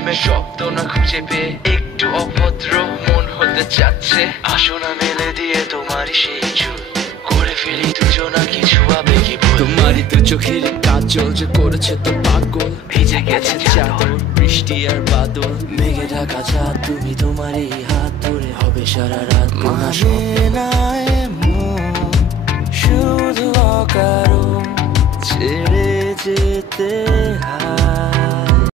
প্রেমের শব্দ না খুঁজে পেয়ে একটু অভদ্র মন হতে চাচ্ছে। আসো না মেলে দিয়ে তোমারই সেই চুল, করে ফেলি দুজনা কিছু আবেগী ভুল। তোমারই দু চোখের কাজল যে করেছে তো পাগল, ভিজে গেছে চাদর বৃষ্টি আর বাদল। মেঘে ঢাকা চাঁদ তুমি তোমারই হাত ধরে হবে সারা রাত। মানে না এমন শুধু অকারণ ছেড়ে যেতে হয়।